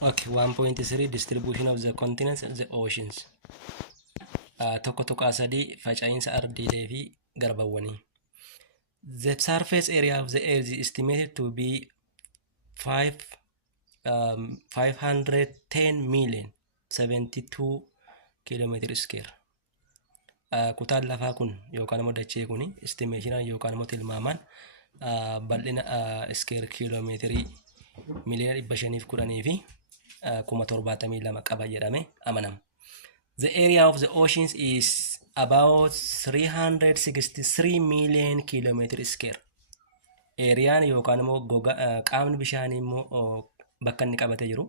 Okay, 1.3 distribution of the continents and the oceans. Tokko tokko asadii faca'insa ardiilee fi garbawwanii. The surface area of the earth is estimated to be 510 million 72 kilometer square. Kutaan lafaa kun yookaan immoo dachee kun estimeeshinaan yookaan immoo tilmaamaan bal'ina square kiiloomeetirii miliyoona 510 fi 72,000 qaba jedhamee amanama. The area of the oceans is about 363 million kilometer square. Eriyaan yookaan immoo qaamni bishaanii immoo bakka inni qabatee jiru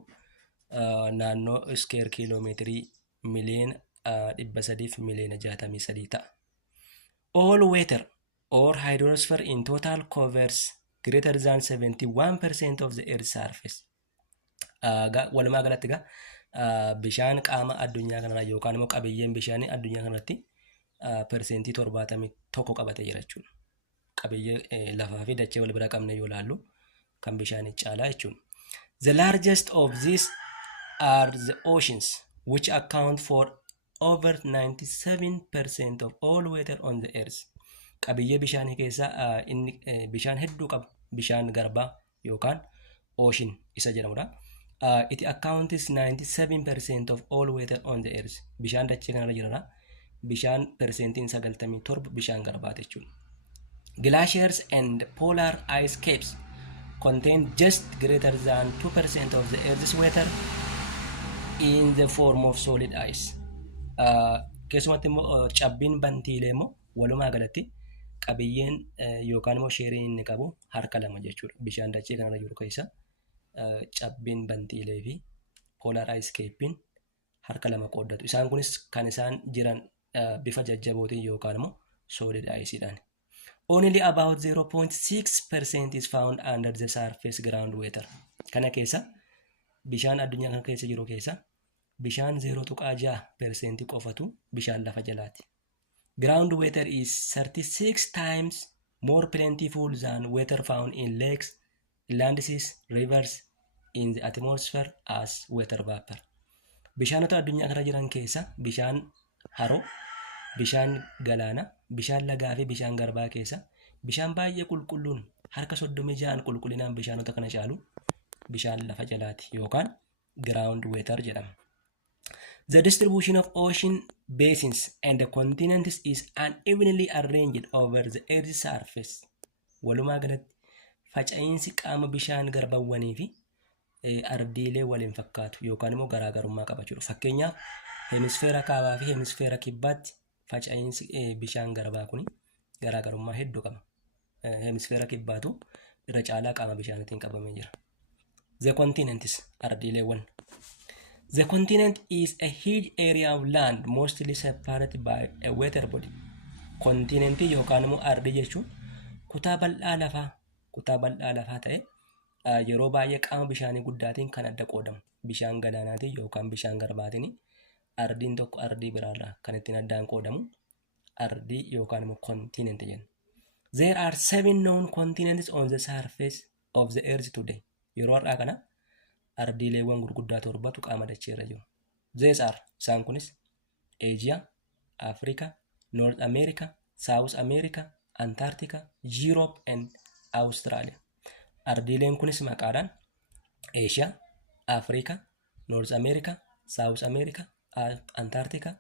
naannoo square kiiloomeetirii miliyoona 300 miliyoona 63 ta'a. All water or hydrosphere in total covers greater than 71% of the earth's surface. Walumaa galatti bishaan qaama addunyaa kanarraa yookaan immoo qabiyyeen bishaanii addunyaa kanarratti persentii 71 qabatee jira jechuudha. Qabiyyee lafaa fi dachee wal bira qabne yoo ilaallu kan bishaanii caalaa jechuudha. The largest of these are the oceans, which account for over 97% of all water on the earth. Qabiyyee bishaanii keessaa inni bishaan hedduu qabu bishaan garbaa yookaan ocean isa jedhamudha. It accounts 97% of all water on the earth. Bishaan dachee kanarra jirara. Bishaan persentiin 97 bishaan garbaati jechuudha. Glaciers and polar ice caps contain just greater than 2% of the earth's water in the form of solid ice. Keessumatti immoo cabbiin bantiilee immoo walumaa galatti qabiyyeen yookaan immoo sheeriin inni qabu harka 2 jechuudha. Bishaan dachee kanarra jiru keessa cabbiin bantiilee fi polar ice capein harka 2 qooddatu. Isaan kunis kan isaan jiran bifa jajjabootiin yookaan immoo solid iceidhaan. Only about 0.6% is found under the surface groundwater. Kana keessa bishaan addunyaa kana keessa jiru keessa bishaan 0.6% qofatu bishaan lafa jalaati. Groundwater is 36 times more plentiful than water found in lakes, lands, rivers, in the atmosphere as water vapor. Bishaanota addunyaa kana jiran keessa bishaan haroo, bishaan galaana, bishaan lagaa fi bishaan garbaa keessa bishaan baay'ee qulqulluun harka 36 qulqullinaan bishaanota kana caalu bishaan lafa jalaati yookaan ground water jedhama. The distribution of ocean basins and the continents is unevenly arranged over the earth's surface. Walumaa galatti faca'insi qaama bishaan garbawwanii fi ardiilee waliin fakkaatu yookaan immoo garaagarummaa qaba jechuudha. Fakkeenyaaf hemisfeera kaabaa fi hemisfeera kibbaatti faca'insi bishaan garbaa kun garaagarummaa hedduu qaba. Hemisfeera kibbaatu irra caalaa qaama bishaanitiin qabamee jira. The continents ardiileewwan. The continent is a huge area of land mostly separated by a water body. Kontinentii yookaan immoo ardii jechuun kutaa bal'aa lafaa ta'e yeroo baay'ee qaama bishaanii guddaatiin kan adda qoodamu. Bishaan galaanaatiin yookaan bishaan garbaatiin ardiin tokko ardii biraarraa kan ittiin addaan qoodamu ardii yookaan immoo continent jenna. There are 7 known continents on the surface of the earth today. Yeroo har'aa kana ardiileewwan gurguddaa 7tu qaama dacheerra jiru. These are isaan kunis Asia, Africa, North America, South America, Antarctica, Europe and Australia. Ardiileen kunis maqaadhaan Asia, Africa, North America, South America, Antarctica,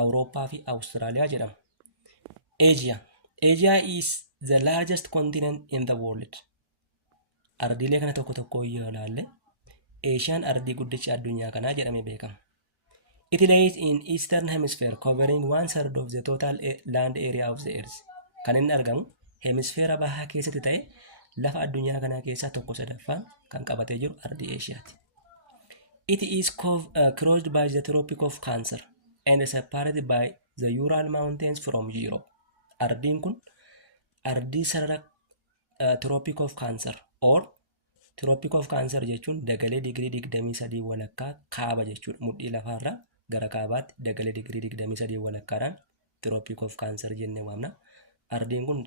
Awurooppaa fi Austraaliyaa jedhamu. Asia is the largest continent in the world. Ardiilee kana tokko yoo ilaalle Asiaan ardii guddicha addunyaa kanaa jedhamee beekama. It lays in eastern hemisphere covering 1/3 of the total land area of the earth. Kan inni argamu hemisfeera bahaa keessatti ta'e lafa addunyaa kanaa keessaa 1/3 kan qabatee jiru ardii Asiyaati. It is crossed by the Tropic of Cancer and separated by the Ural Mountains from Europe. Ardiin kun ardii sarara Tropic of Cancer or Tropic of Cancer jechuun dagalee digirii 23 walakkaa kaaba jechuudha. Mudhii lafaarraa gara kaabaatti dagalee digirii 23 walakkaadhaan Tropic of Cancer jennee waamna. Ardiin kun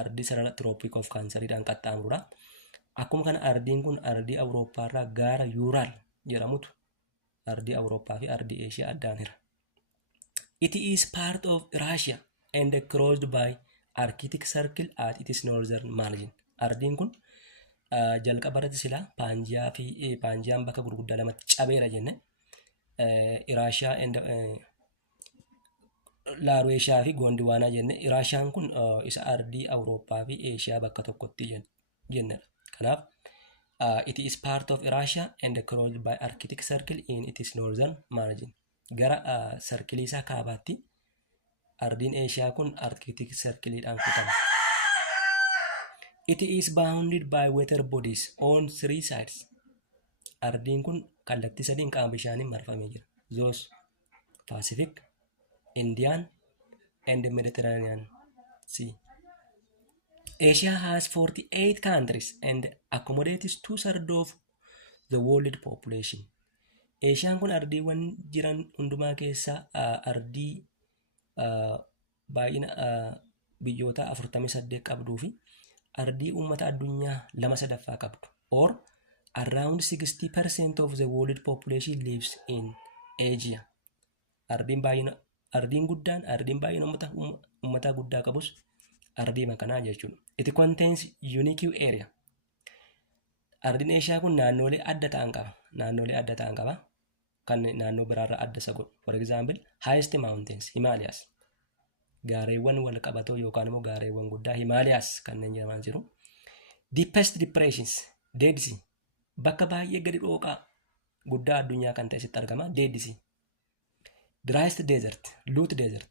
ardii sarara Tropic of Canceridhaan qaxxaamurudha. Akkuma kana ardiin kun ardii Awurooppaa irraa gaara Yuuraal jedhamutu ardii Awurooppaa fi ardii Eeshiyaa addaan hira. It is part of Russia and crossed by Arctic Circle at its northern margin. Ardiin kun jalqaba irratti silaa Paanjiyaan bakka gurguddaa lamatti cabeera jenne. Russia and Laaruweeshaa fi Goondiwaanaa jenne. Russiaan kun isa ardii Awurooppaa fi Eeshiyaa bakka tokkotti jennedha. Kanaaf it is part of Russia and crossed by Arctic Circle in its northern margin. Gara sarkilii isaa kaabaatti ardiin Eeshiyaa kun Arctic Circleedhaan kutama. It is bounded by weather bodies on 3 sides. Ardiin kun kallattii sadiin qaama bishaaniin marfamee jira. Those Pacific, Indian and the Mediterranean Sea. Asia has 48 countries and accommodates 2/3 of the world population. Asiaan kun ardiiwwan jiran hundumaa keessaa ardii baay'ina biyyoota 48 qabduu fi ardii uummata addunyaa 2/3 qabdu. Or around 60% of the world population lives in Asia. Ardiin guddaan ardiin baay'ina uummata guddaa qabus ardii makanaa jechuudha. It contains unique area. Ardiin Eeshiyaa kun naannolee adda ta'an qaba. Kan naannoo biraarraa adda isa godhu. For example, highest mountains, Himalayas. Gaareewwan wal qabatoo yookaan immoo gaareewwan guddaa Himalayas kanneen jedhaman jiru. Deepest depressions, Dead Sea. Bakka baay'ee gadi dhooqaa guddaa addunyaa kan ta'e sitti argama. Dead Sea. Driest desert, Lut desert.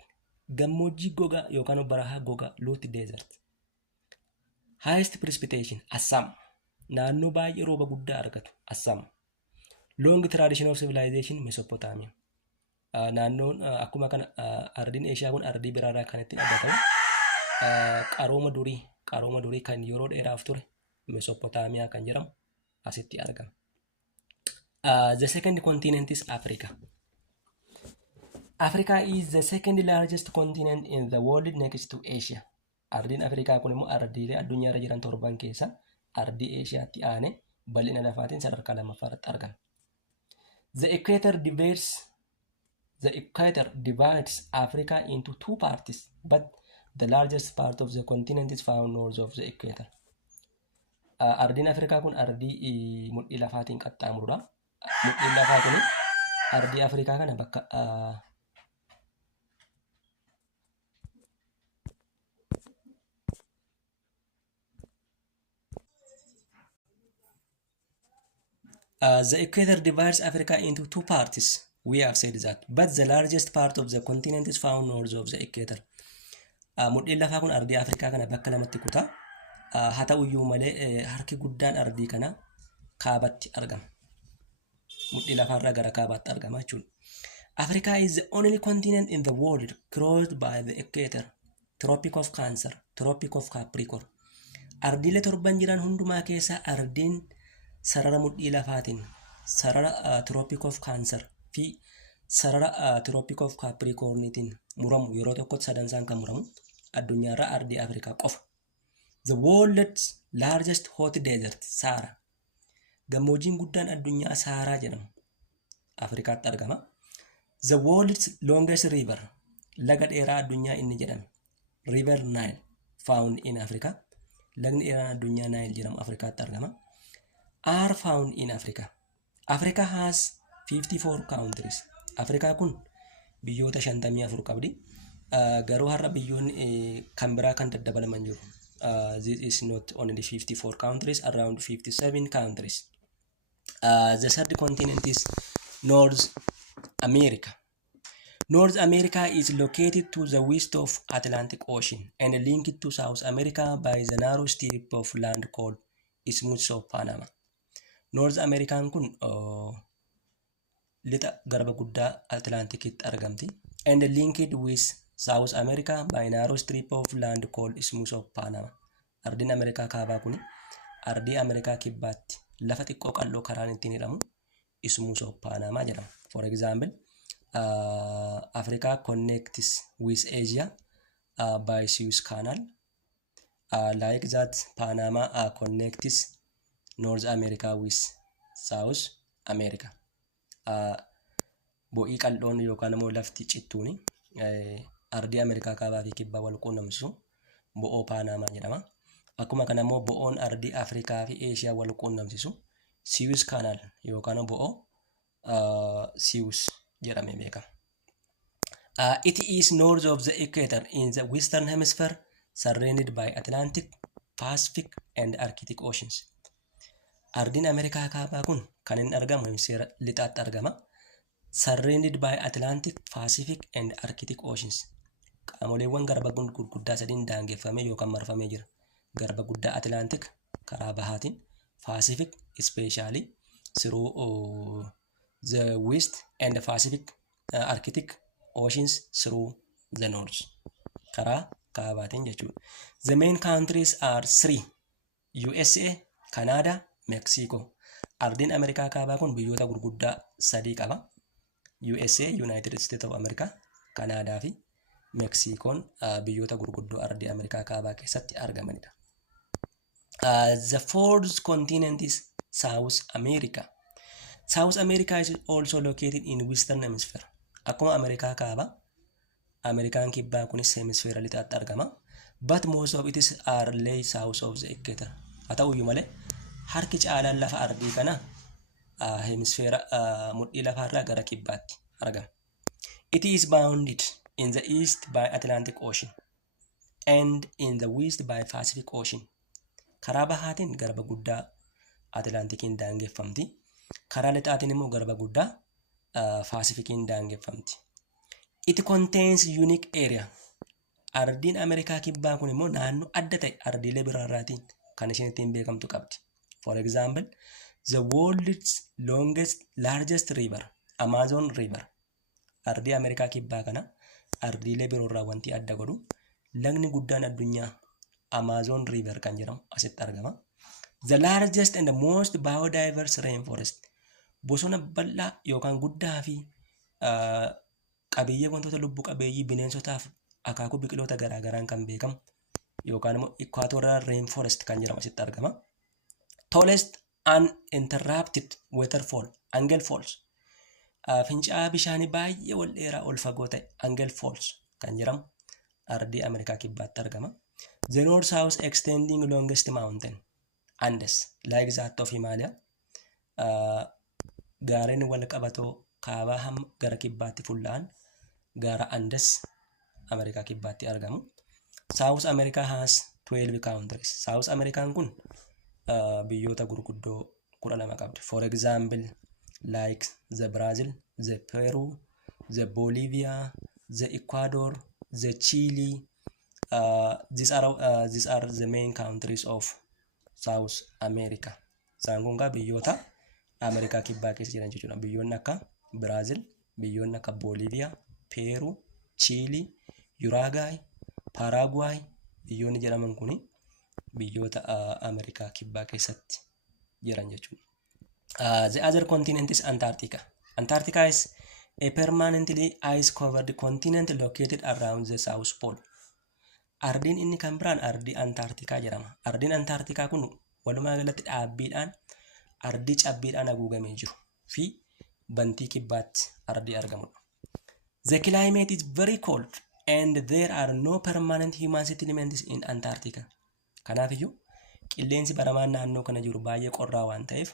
Gammoojjii gogaa yookaan barahaa gogaa Lut desert. Highest precipitation, Assam. Naannoo baay'ee rooba guddaa argatu, Assam. Long tradition of civilization, Mesopotamia. Naannoon akkuma kana ardiin Eeshiyaa kun ardii biraarraa kan itti dhaabatamu qarooma durii kan yeroo dheeraaf ture Mesopotamiyaa kan jedhamu asitti argama. The second continent is Africa. Africa is the second largest continent in the world next to Asia. Ardiin Afrikaa kun immoo ardiilee addunyaa irra jiran 7 keessa ardii Eeshiyaatti aanee bal'ina lafaatiin sadarkaa lammaffaarratti argama. The equator divides Africa into 2 parts, but the largest part of the continent is found north of the equator. Ardiin Afrikaa kun ardii mudhii lafaatiin qaxxaamurudha. Mudhiin lafaa kun ardii Afrikaa kana bakka the equator divides Africa into 2 parts. We have said that, but the largest part of the continent is found north of the equator. Mudhiin lafaa kun ardii Afrikaa kana bakka lamatti kutaa. Haa ta'uyyuu malee harki guddaan ardii kana kaabatti argama. Mudhii lafaarraa gara kaabaatti argama jechuudha. Africa is the only continent in the world crossed by the equator, Tropic of Cancer, Tropic of Capricorn. Ardiilee 7 jiran hundumaa keessaa ardiin sarara mudhii lafaatiin sarara Tropic of Cancer fi sarara Tropic of Capricornitiin muramu yeroo tokkotti sadansaan kan muramu addunyaarraa ardii Afrikaa qofa. The world's largest hot desert, Sahara. Gammoojjiin guddaan addunyaa Saharaa jedhamu Afrikaatti argama. The world's longest river, laga dheeraa addunyaa inni jedhame, River Nile, found in Africa. Lagni dheeraan addunyaa Nile jedhamu Afrikaatti argama. Are found in Africa. Africa has 54 countries. Afrikaa kun biyyoota 54 qabdi. Garuu har'a biyyoonni kan biraa kan daddabalaman jiru. This is not only 54 countries, around 57 countries. The third continent is North America. North America is located to the west of Atlantic Ocean and linked to South America by the narrow strip of land called Isthmus of Panama. North American kun lixa garba guddaa Atlantikitti argamti and linked with South America by narrow strip of land called Isthmus of Panama. Ardiin Amerikaa kaabaa kun ardii Amerikaa kibbaatti lafa xiqqoo qalloo karaan ittiin hidhamu Isthmus of Panama jedhama. For example, Africa connects with Asia by Suez Canal. Like that, Panama connects North America with South America. Bo'ii qal'oon yookaan immoo lafti cittuuni ardii Ameerikaa kaabaa fi kibbaa wal quunnamsisu bo'oo Paanamaa jedhama. Akkuma kana immoo bo'oon ardii Afrikaa fi Eeshiyaa wal quunnamsisu Suez Canal yookaan bo'oo Suez jedhamee beekama. It is north of the equator in the western hemisphere, surrounded by Atlantic, Pacific and Arctic Oceans. Ardiin Ameerikaa kaabaa kun kan inni argamu hemisfeera lixaatti argama. Surrounded by Atlantic, Pacific and Arctic Oceans. Qaamoleewwan garba gurguddaa sadiin daangeffamee yookaan marfamee jira. Garba guddaa Atlantic karaa bahaatiin, Pacific especially through the west and the Pacific Arctic Oceans through the north. Karaa kaabaatiin jechuudha. The main countries are 3: USA, Canada, Mexico. Ardiin Ameerikaa kaabaa kun biyyoota gurguddaa sadii qaba. USA, United States of America, Canada fi Mexicoon biyyoota gurguddoo ardii Ameerikaa kaabaa keessatti argamanidha. The fourth continent is South America. South America is also located in Western Hemisphere. Akkuma Ameerikaa kaabaa, Ameerikaan kibbaa kunis hemisfeera lixaatti argama. But most of it are lay south of the equator. Haa ta'uyyuu malee harki caalaan lafa ardii kana hemisfeera mudhii lafaarraa gara kibbaatti argama. It is bounded in the east by Atlantic Ocean and in the west by Pacific Ocean. Karaa bahaatiin garba guddaa Atlantikiin daangeffamti. Karaa lixaatiin immoo garba guddaa Pacificiin daangeffamti. It contains unique area. Ardiin Ameerikaa kibbaa kun immoo naannoo adda ta'e ardiilee biraarraatiin kan isheen ittiin beekamtu qabdi. For example, the world's largest river, Amazon River. Ardii Ameerikaa kibbaa kana ardiilee biroorraa wanti adda godhu lagni guddaan addunyaa Amazon River kan jedhamu asitti argama. The largest and the most biodiverse rainforest. Bosona bal'aa yookaan guddaa fi qabiyyee wantoota lubbuu qabeeyyii bineensotaaf akaakuu biqiloota garaagaraan kan beekamu yookaan immoo equatorial rainforest kan jedhamu asitti argama. Tallest uninterrupted waterfall, Angel Falls. Fincaa'aa bishaanii baay'ee ol dheeraa ol fagoo ta'e Angel Falls kan jedhamu ardii Ameerikaa kibbaatti argama. The north south extending longest mountain, Andes, like that of Himalaya. Gaarreen wal qabatoo kaabaa hamma gara kibbaatti fuullaan gaara Andes Ameerikaa kibbaatti argamu. South America has 12 countries. South American kun biyyoota gurguddoo 12 qabdi. For example, like the Brazil, the Peru, the Bolivia, the Ecuador, the Chile. These are the main countries of South America. Isaan kun biyyoota Ameerikaa kibbaa keessa jiran jechuudha. Biyyoonni akka Brazil, biyyoonni akka Bolivia, Peru, Chile, Uruguay, Paraguay, biyyoonni jedhaman kuni biyyoota Ameerikaa kibbaa keessatti jiran jechuudha. The other continent is Antarctica. Antarctica is a permanently ice-covered continent located around the South Pole. Ardiin inni kan biraan ardii Antarctica jedhama. Ardiin Antarctica kun walumaa galatti dhaabbiidhaan ardii cabbiidhaan haguugamee jiru fi bantii kibbaatti ardii argamudha. The climate is very cold and there are no permanent human settlements in Antarctica. Kanaaf iyyuu qilleensi baramaan naannoo kana jiru baay'ee qorraa waan ta'eef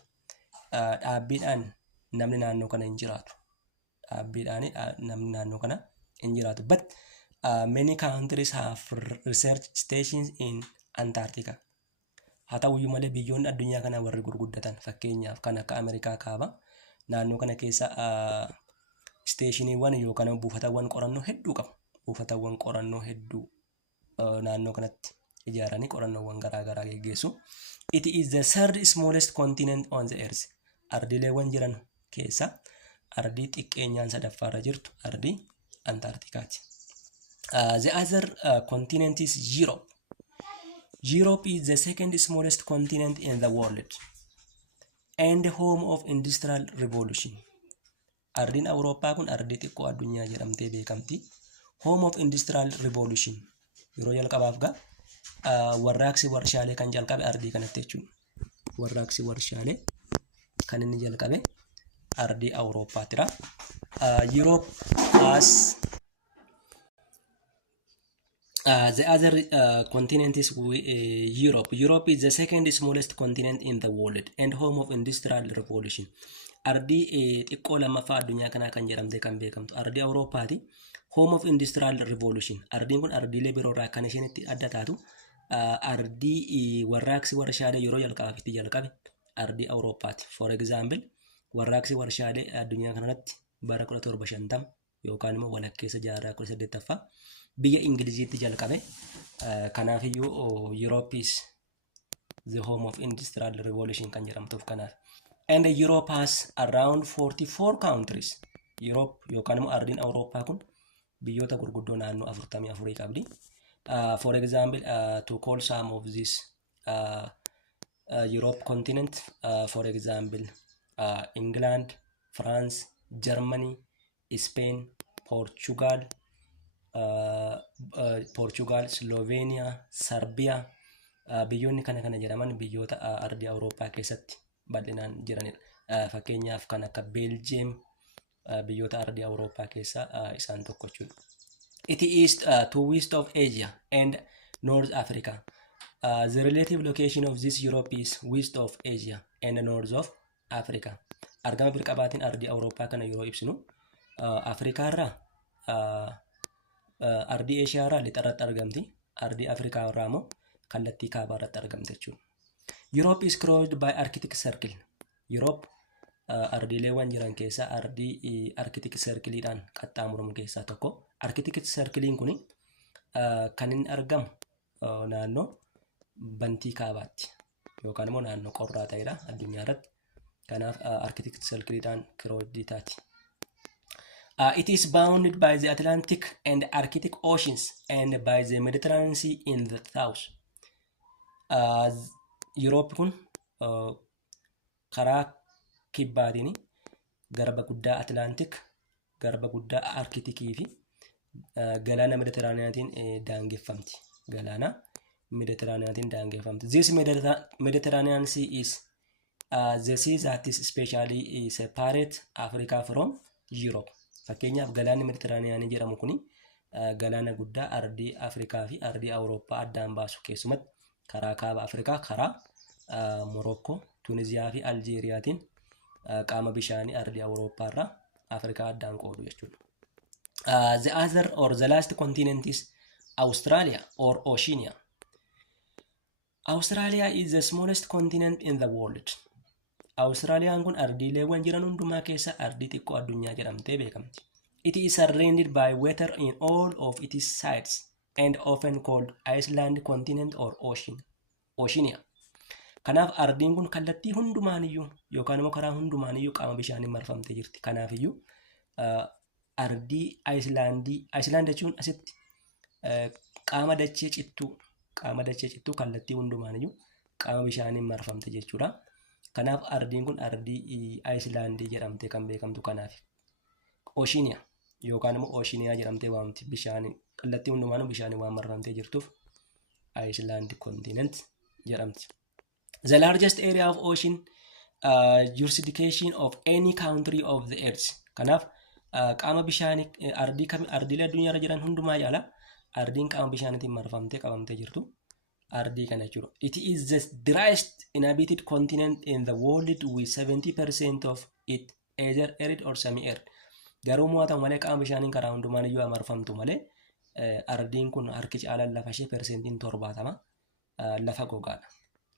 dhaabbiidhaan namni naannoo kana hin jiraatu. Dhaabbiidhaan namni naannoo kana hin jiraatu. But many countries have research stations in Antarctica. Haa ta'uyyuu malee biyyoonni addunyaa kana warri gurguddatan fakkeenyaaf kan akka Ameerikaa kaabaa naannoo kana keessa steeshiniiwwan yookaan buufatawwan qorannoo hedduu qabu. Buufatawwan qorannoo hedduu naannoo kanatti ijaaranii qorannoowwan garaagaraa geggeessu. It is the third smallest continent on the earth. Ardiileewwan jiran keessa ardii xiqqeenyaan sadaffaarra jirtu ardii Antarcticaati. The other continent is Europe. Europe is the second smallest continent in the world and home of industrial revolution. Ardiin Awurooppaa kun ardii xiqqoo addunyaa jedhamtee beekamti. Home of industrial revolution. Yeroo jalqabaaf warraaqsi warshaalee kan jalqabe ardii kanatti jechuudha. warraaqsi warshaalee kan inni jalqabe ardii Awurooppaatira. Europe as the other continent is Europe. Europe is the second smallest continent in the world and home of industrial revolution. Ardii xiqqoo lammaffaa addunyaa kanaa kan jedhamte kan beekamtu ardii Awurooppaati. Home of industrial revolution. Ardiin kun ardiilee biroorraa kan isheen itti adda taatu ardii warraaqsi warshaalee yeroo jalqabaaf itti jalqabe ardii Awurooppaati. For example, warraaqsi warshaalee addunyaa kanarratti bara 1750 yookaan immoo walakkeessa jaarraa 18ffaa biyya Ingiliziitti jalqabe. Kanaafiyyuu Europe is the home of industrial revolution kan jedhamtuuf kanaaf. And Europe has around 44 countries. Europe yookaan immoo ardiin Awurooppaa kun biyyoota gurguddoo naannoo 44 qabdi. For example, to call some of this Europe continent, for example, England, France, Germany, Spain, Portugal, Slovenia, Serbia, biyyoonni kana jedhaman biyyoota ardii Awurooppaa keessatti bal'inaan jiranidha. Fakkeenyaaf kan akka Belgium biyyoota ardii Awurooppaa keessaa isaan tokko jechuudha. It is to west of Asia and North Africa. The relative location of this Europe is west of Asia and north of Africa. Argama birqabaatiin ardii Awurooppaa kana yeroo ibsinu Afrikaa irraa ardii Eeshiyaa irraa lixarratti argamti. Ardii Afrikaa irraa immoo kallattii kaabaa irratti argamti jechuudha. Europe is crossed by Arctic Circle. Europe ardiileewwan jiran keessaa ardii Arctic Circleedhaan qaxxaamuramu keessaa tokko. Arctic Circleen kun kan inni argamu naannoo bantii kaabaatti yookaan immoo naannoo qorraa ta'edha addunyaa irratti. Kanaaf Arctic Circleedhaan crossed taati. It is bounded by the Atlantic and Arctic Oceans and by the Mediterranean Sea in the south. Europe kun karaa kibbaatiin garba guddaa Atlantic, garba guddaa Arkitikii fi galaana Mediterraneantiin daangeffamti. Galaana Mediterraneantiin daangeffamti. This Mediterranean Sea is the sea that is especially separate Africa from Europe. Fakkeenyaaf galaanni Mediterraneanii jedhamu kuni galaana guddaa ardii Afrikaa fi ardii Awurooppaa addaan baasu keessumatti karaa kaaba Afrikaa karaa Morokkoo, Tuniziyaa fi Aljeeriyaatiin qaama bishaanii ardii Awurooppaa irraa Afrikaa addaan qoodu jechuudha. The other or the last continent is Australia or Oceania. Australia is the smallest continent in the world. Australiyaan kun ardiileewwan jiran hundumaa keessa ardii xiqqoo addunyaa jedhamtee beekamti. It is surrounded by water in all of its sides and often called Iceland continent or Oceania. Kanaaf ardiin kun kallattii hundumaaniyyuu yookaan immoo karaa hundumaaniyyuu qaama bishaaniin marfamtee jirti. Kanaafiyyuu ardii Iceland jechuun asitti qaama dachee cittuu kallattii hundumaaniyyuu qaama bishaaniin marfamte jechuudha. Kanaaf ardiin kun ardii Iceland jedhamtee kan beekamtu kanaaf. Oceania yookaan immoo Oceania jedhamtee waamti bishaaniin kallattii hundumaanuu bishaaniin waan marfamtee jirtuuf Iceland continent jedhamti. The largest area of ocean jurisdiction of any country of the earth. Kanaaf qaama bishaanii ardiilee addunyaa irra jiran hundumaa yaala ardiin qaama bishaaniitiin marfamtee qabamtee jirtu ardii kana jechuudha. It is the driest inhabited continent in the world with 70% of it either arid or semi-arid. Garuu mo'atan malee qaama bishaaniin karaa hundumaaniyyuu marfamtu malee ardiin kun harki caalaan lafa ishee persentiin 70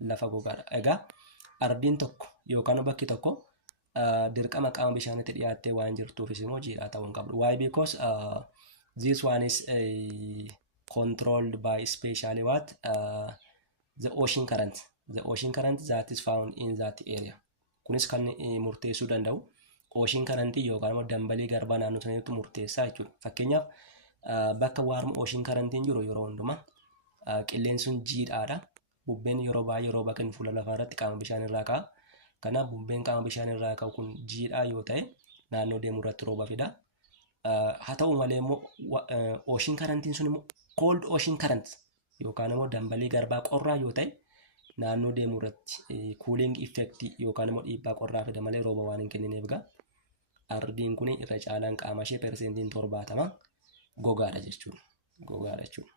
lafa gogaadha. Egaa ardiin tokko yookaan bakki tokko dirqama qaama bishaaniitti dhiyaattee waan jirtuufis immoo jiidhaa ta'uu hin qabdu. Why? Because this one is controlled by especially the ocean current. The ocean current that is found in that area. Kunis kan murteessuu danda'u ocean current yookaan immoo dambalii garbaa naannoo saniitti murteessaa jechuudha. Fakkeenyaaf bakka waarma ocean current jiru yeroo hundumaa qilleensuun jiidhaadha. Bubbeen yeroo baay'ee yeroo bakka inni fuula lafaa irratti qaama bishaan irraa ka'a. Kanaaf bubbeen qaama bishaan irraa ka'u kun jiidhaa yoo ta'e naannoo deemuu irratti rooba fida. Haa ta'u malee immoo ocean currentiin sun immoo cold ocean current yookaan immoo dambalii garbaa qorraa yoo ta'e naannoo deemuu irratti cooling effect yookaan immoo dhiibbaa qorraa fida malee rooba waan hin kennineef egaa ardiin kun irra caalaan qaama ishee persentiin 70 gogaadha jechuudha. Gogaadha jechuudha.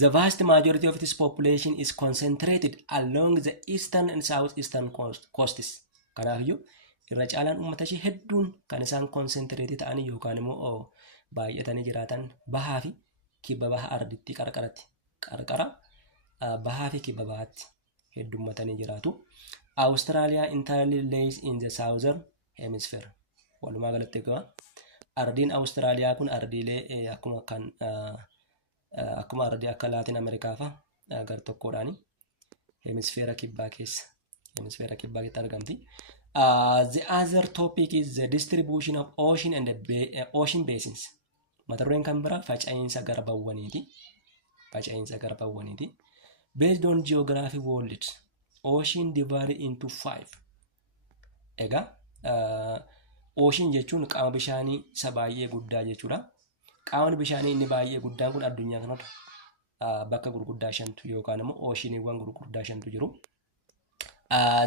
The vast majority of its population is concentrated along the eastern and southeastern coasts. Kanaafiyyuu irra caalaan uummata ishee hedduun kan isaan concentrated ta'anii yookaan immoo baay'atanii jiraatan bahaa fi kibba baha ardiitti qarqara bahaa fi kibba bahaatti heddummatanii jiraatu. Australia entirely lays in the southern hemisphere. Walumaa galatti egaa ardiin Austraaliyaa kun ardiilee akkuma ardii akka Laatin Ameerikaa fa'a gar tokkodhaani hemisfeera kibbaa keessatti argamti. The other topic is the distribution of ocean and ocean basins. Mata dureen kan biraa faca'insa garbawwaniiti. Based on geography world, ocean divided into 5. Egaa ocean jechuun qaama bishaanii isa baay'ee guddaa jechuudha. Qaamni bishaanii inni baay'ee guddaan kun addunyaa kanarra bakka gurguddaa 5 yookaan immoo oceaniiwwan gurguddaa 5 jiru.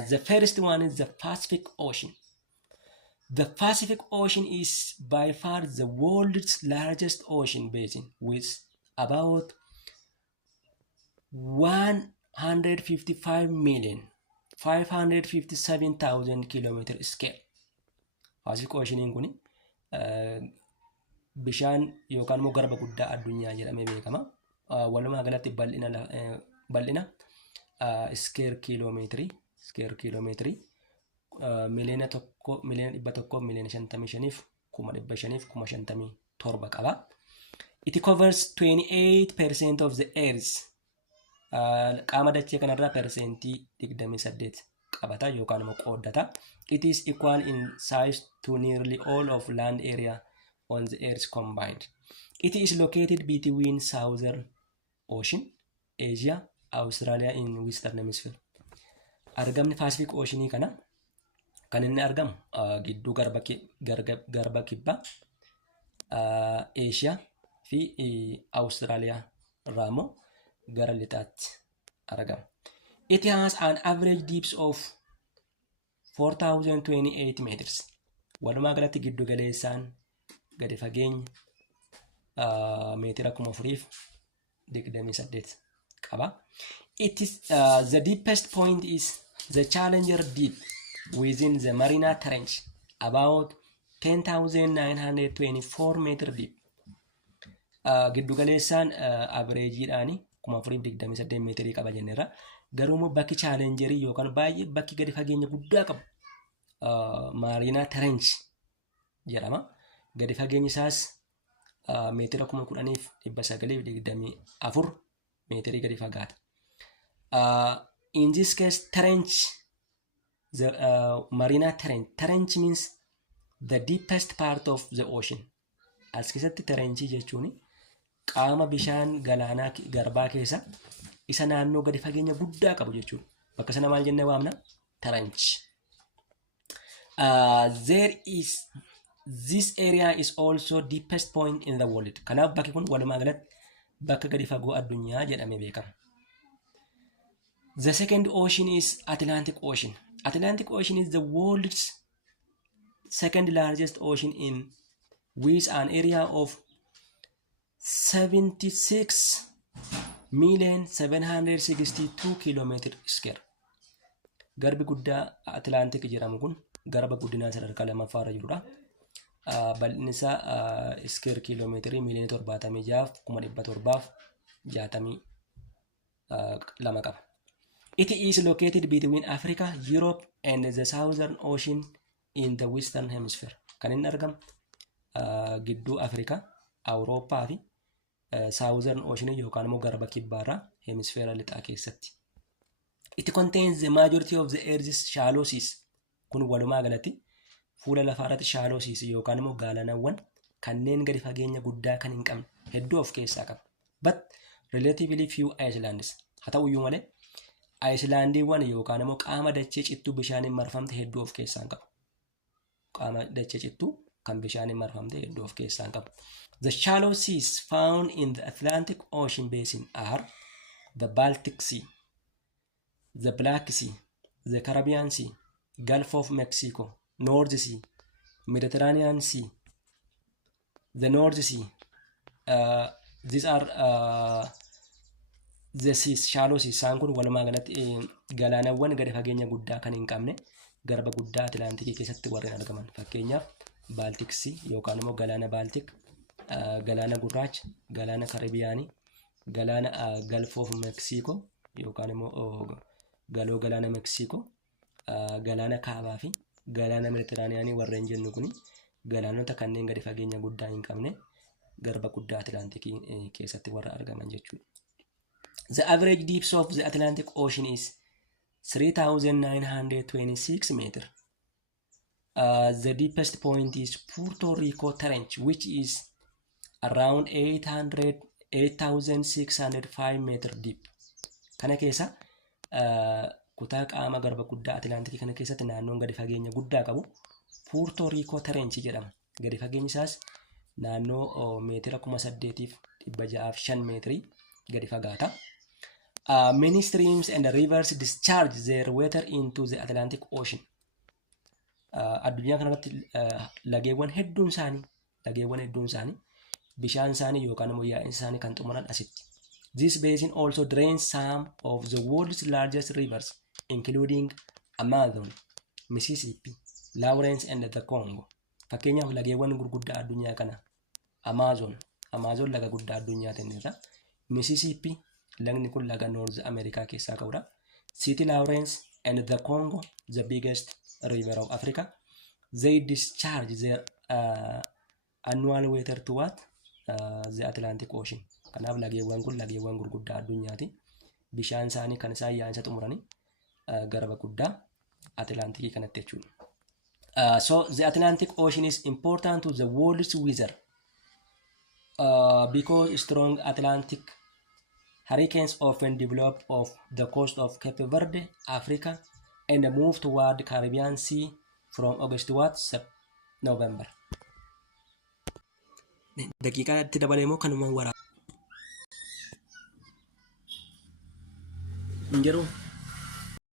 The first one is the Pacific Ocean. The Pacific Ocean is by far the world's largest ocean basin with about 155,557,000 kilometers square. Pacific Oceaniin kun bishaan yookaan immoo garba guddaa addunyaa jedhamee beekama. Walumaa galatti bal'ina square kiiloomeetirii miliyoona 100 miliyoona 55 557 qaba. It covers 28% of the earth. Qaama dachee kanarraa persentii 28 qabata yookaan immoo qooddata. It is equal in size to nearly all of land area on the earth combined. It is located between Southern Ocean, Asia, Australia in Western Hemisphere. Argamni Pacific Ocean kana kan inni argamu gidduu garba kibbaa Asia fi Australia irraa gara lixaatti argama. It has an average depth of 4,028 meters. Walumaa galatti giddu galeessaan gadi fageenya meetira 4,028 qaba. It is the deepest point is the Challenger Deep within the Mariana Trench, about 10,924 meter deep. Giddu galeessaan average-dhaani 4,028 meetirii qaba jenneerra. Garuu bakki Challengerii yookaan baay'ee bakki gadi fageenya guddaa qabu Mariana Trench jedhama. Gadi fageenyi isaas meetira 10,924 meetirii gadi fagaata. In this case, trench, the Mariana trench means the deepest part of the ocean. As keessatti trench jechuun qaama bishaan galaanaa garbaa keessa isa naannoo gadi fageenya guddaa qabu jechuudha. Bakka sana maal jennee waamna? Trench. This area is also deepest point in the world. Kanaaf bakki kun walumaa galatti bakka gadi fagoo addunyaa jedhamee beekama. The second ocean is Atlantic Ocean. Atlantic Ocean is the world's second largest ocean with an area of 76,762 kilometers square. Garbi guddaa Atlantic jedhamu kun garba guddinaa sadarkaa lammaffaarra jirudha. Bal'inni isaa square kiiloomeetirii miliyoona 76,762 qaba. It is located between Africa, Europe, and the Southern Ocean in the Western Hemisphere. Kan inni argamu gidduu Afrikaa, Awurooppaa fi Southern Ocean yookaan immoo garba kibbaarraa hemisfeera lixaa keessatti. It contains the majority of the Earth's shallow seas. Kun walumaa galatti fuula lafaarratti shallow seas yookaan immoo galaanawwan kanneen gadi fageenya guddaa kan hin qabne hedduu of keessaa qaba. But relatively few islands. Haa ta'uyyuu malee Icelandiiwwan yookaan immoo qaama dachee cittuu bishaaniin marfamte hedduu of keessaa qabu. Qaama dachee cittuu kan bishaaniin marfamte hedduu of keessaa qabu. The shallow seas found in the Atlantic Ocean basin are the Baltic Sea, the Black Sea, the Caribbean Sea, Gulf of Mexico, North Sea, Mediterranean Sea, the North Sea. These are the seas, shallow seas. Isaan kun walumaa galatti galaanawwan gadi fageenya guddaa kan hin qabne garba guddaa Atlaantikii keessatti warreen argaman. Fakkeenyaaf Baltic Sea yookaan immoo galaana Baltic, galaana Gurraacha, galaana Karibiyaanii, galaana Gulf of Mexico yookaan immoo galoo galaana Mexico, galaana Kaabaa fi galaana Mediterraaniyaanii warreen jennu kuni galaanota kanneen gadi fageenya guddaa hin qabne garba guddaa Atlaantikii keessatti warra argaman jechuudha. The average depth of the Atlantic Ocean is 3,926 meters. The deepest point is Puerto Rico Trench, which is around 8,605 meters deep. Kana keessa kutaa qaama garba guddaa Atlaantikii kana keessatti naannoon gadi fageenya guddaa qabu Puerto Rico Trench jedhama. Gadi fageenyi isaas naannoo meetira 8,605 meetirii gadi fagaata. Many streams and rivers discharge their water into the Atlantic Ocean. Addunyaa kanarratti lageewwan hedduun isaanii bishaan isaanii yookaan immoo yaa'insa isaanii kan xumuran asitti. This basin also drains some of the world's largest rivers, including Amazon, Mississippi, Lawrence and the Congo. Fakkeenyaaf lageewwan gurguddaa addunyaa kana Amazon laga guddaa addunyaa tanirra, Mississippi lagni kun laga North America keessaa ka'udha. City Lawrence and the Congo, the biggest river of Africa, they discharge their annual water to what? The Atlantic Ocean. Kanaaf lageewwan kun lageewwan gurguddaa addunyaati. Bishaan isaanii kan isaan yaa'insa xumuranii garba guddaa Atlantikii kanatti jechuudha. So the Atlantic Ocean is important to the world's weather because strong Atlantic hurricanes often develop off the coast of Cape Verde, Africa, and move toward the Caribbean Sea from August to November. Daqiiqaa itti dabalee moo kanumaan waraabaa? Injiru